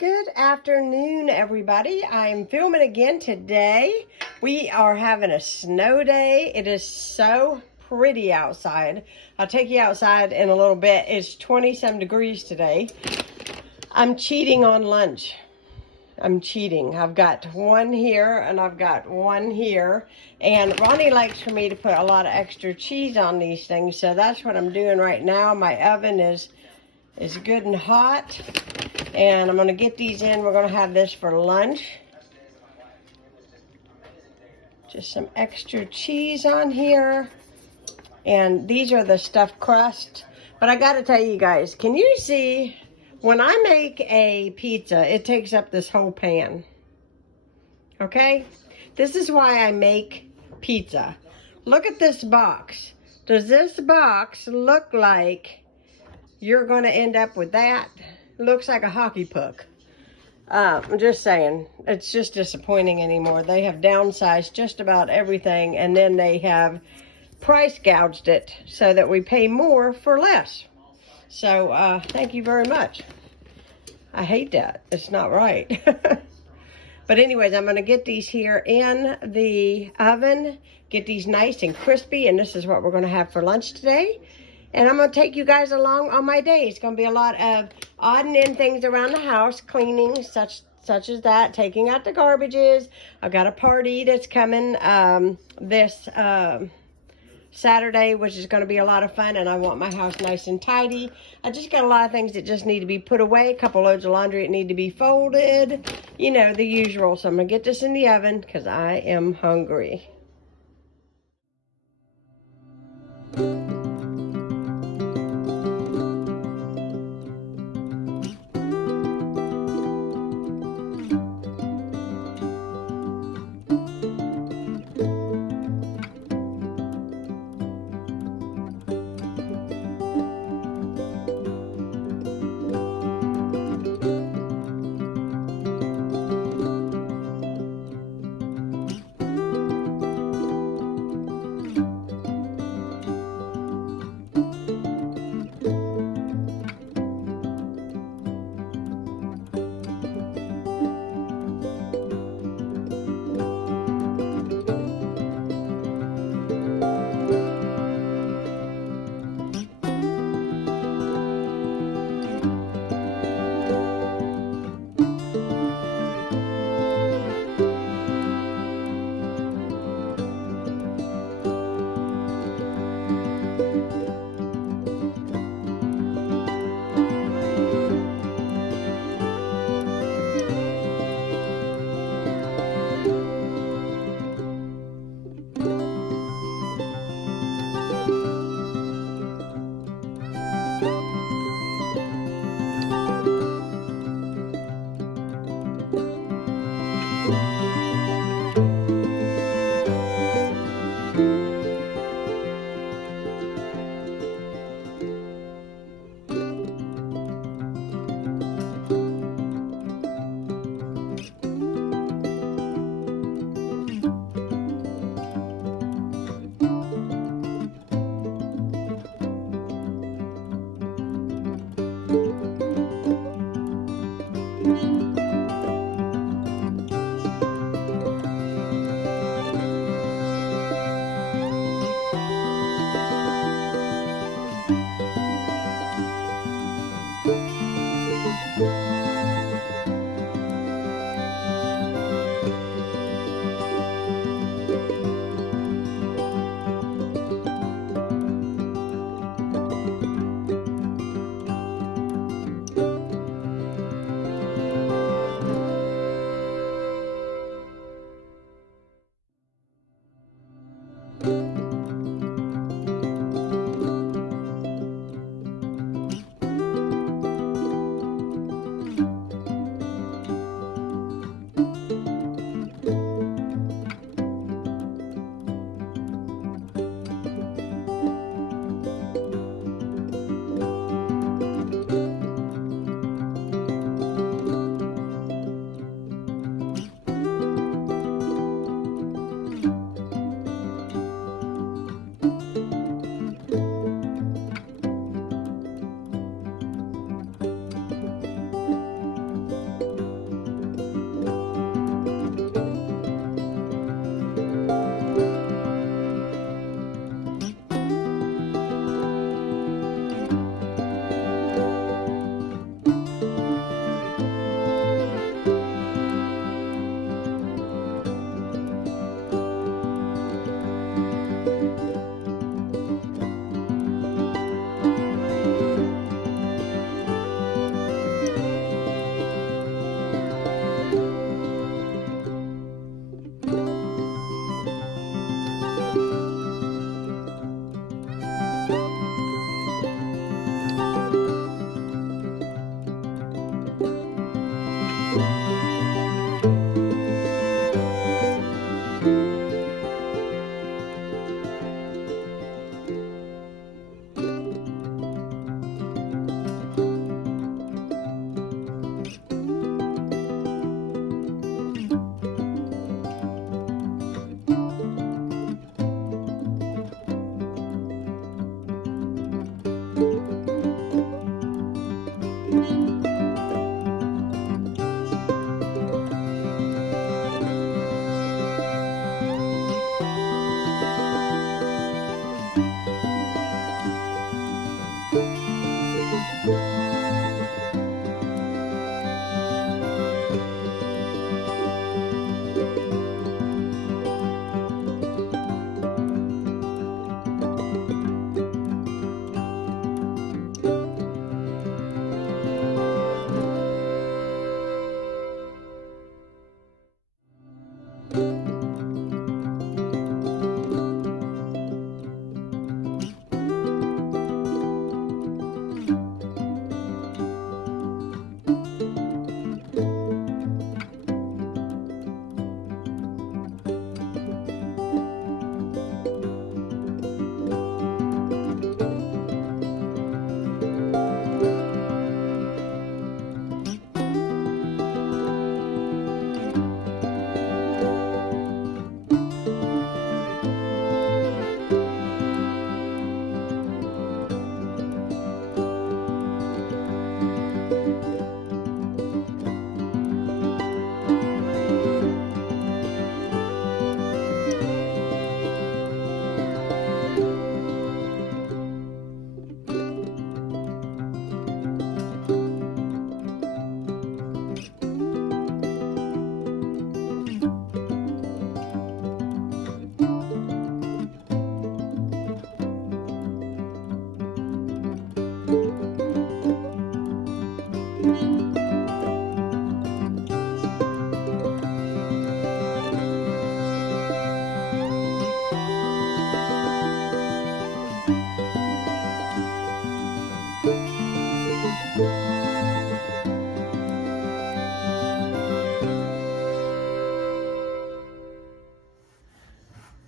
Good afternoon, everybody. I'm filming again today. We are having a snow day. It is so pretty outside. I'll take you outside in a little bit. It's 20-some degrees today. I'm cheating on lunch. I'm cheating. I've got one here and I've got one here. And Ronnie likes for me to put a lot of extra cheese on these things, so that's what I'm doing right now. My oven is good and hot. And I'm going to get these in. We're going to have this for lunch. Just some extra cheese on here. And these are the stuffed crust. But I got to tell you guys, can you see, when I make a pizza, it takes up this whole pan. Okay? This is why I make pizza. Look at this box. Does this box look like you're going to end up with that? Looks like a hockey puck. I'm just saying, it's just disappointing anymore. They have downsized just about everything, and then they have price gouged it so that we pay more for less. So thank you very much. I hate that. It's not right. But anyways, I'm going to get these here in the oven, get these nice and crispy, and this is what we're going to have for lunch today. And I'm going to take you guys along on my day. It's going to be a lot of odd and end things around the house, cleaning, such as that, taking out the garbages. I've got a party that's coming this Saturday, which is going to be a lot of fun, and I want my house nice and tidy. I just got a lot of things that just need to be put away, a couple loads of laundry that need to be folded, you know, the usual. So I'm going to get this in the oven because I am hungry.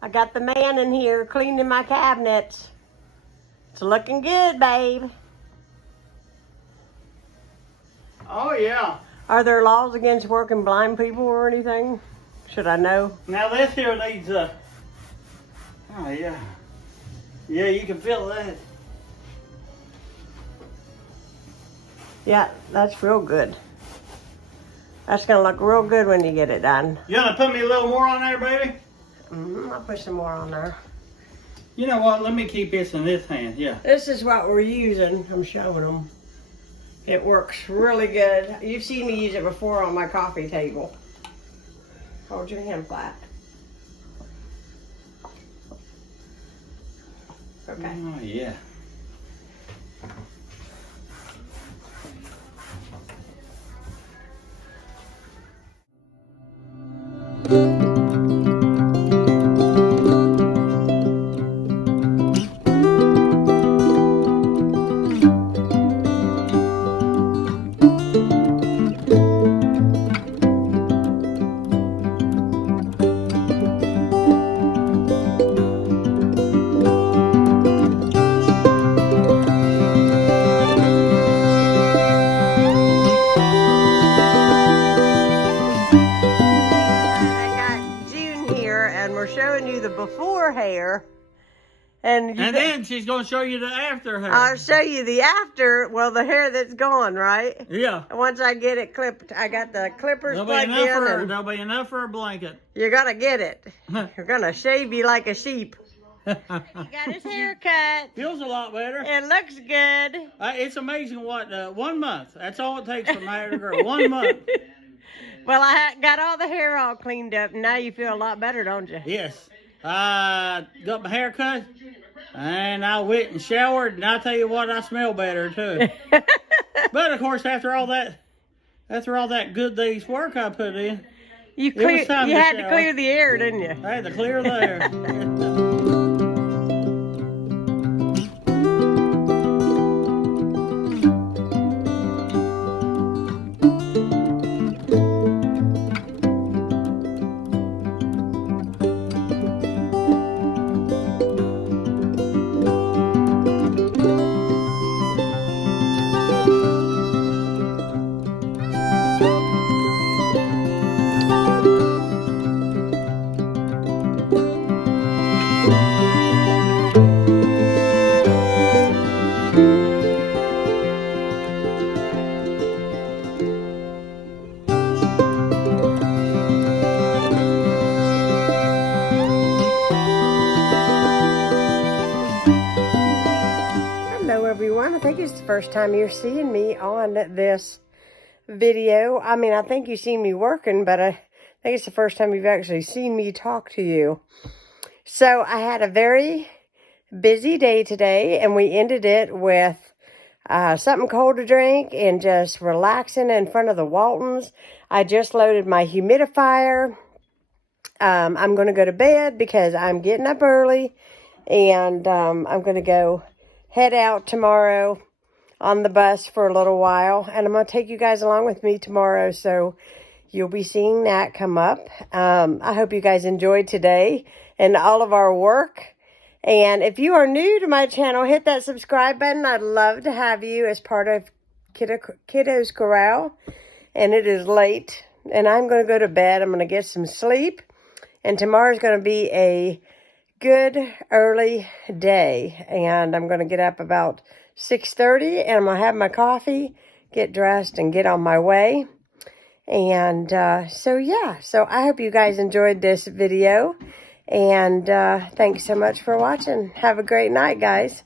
I got the man in here cleaning my cabinets. It's looking good, babe. Oh, yeah. Are there laws against working blind people or anything? Should I know? Now this here needs a... Oh, yeah. Yeah, you can feel that. Yeah, that's real good. That's gonna look real good when you get it done. You want to put me a little more on there, baby? I'll put some more on there. You know what? Let me keep this in this hand. Yeah. This is what we're using. I'm showing them. It works really good. You've seen me use it before on my coffee table. Hold your hand flat. Okay. Oh, yeah. Before hair, and then she's going to show you the after hair. I'll show you the after. Well, the hair that's gone, right? Yeah. Once I get it clipped, I got the clippers plugged in. There'll be enough for a blanket. You're gonna get it. You're gonna shave you like a sheep. He got his hair cut. Feels a lot better. It looks good. It's amazing what 1 month. That's all it takes from hair to grow. 1 month. Well, I got all the hair all cleaned up, and now you feel a lot better, don't you? Yes. I got my hair cut, and I went and showered, and I'll tell you what, I smell better, too. But, of course, after all that good day's work I put in, you had to clear the air, didn't you? I had to clear the air. I think it's the first time you're seeing me on this video. I mean, I think you've seen me working, but I think it's the first time you've actually seen me talk to you. So I had a very busy day today, and we ended it with something cold to drink and just relaxing in front of the Waltons. I just loaded my humidifier, I'm going to go to bed because I'm getting up early. And I'm going to go head out tomorrow on the bus for a little while. And I'm going to take you guys along with me tomorrow. So you'll be seeing that come up. I hope you guys enjoyed today and all of our work. And if you are new to my channel, hit that subscribe button. I'd love to have you as part of Kiddos Corral. And it is late. And I'm going to go to bed. I'm going to get some sleep. And tomorrow's going to be a good early day. And I'm going to get up about 6:30. And I'm going to have my coffee, get dressed, and get on my way. And so I hope you guys enjoyed this video. And thanks so much for watching. Have a great night, guys.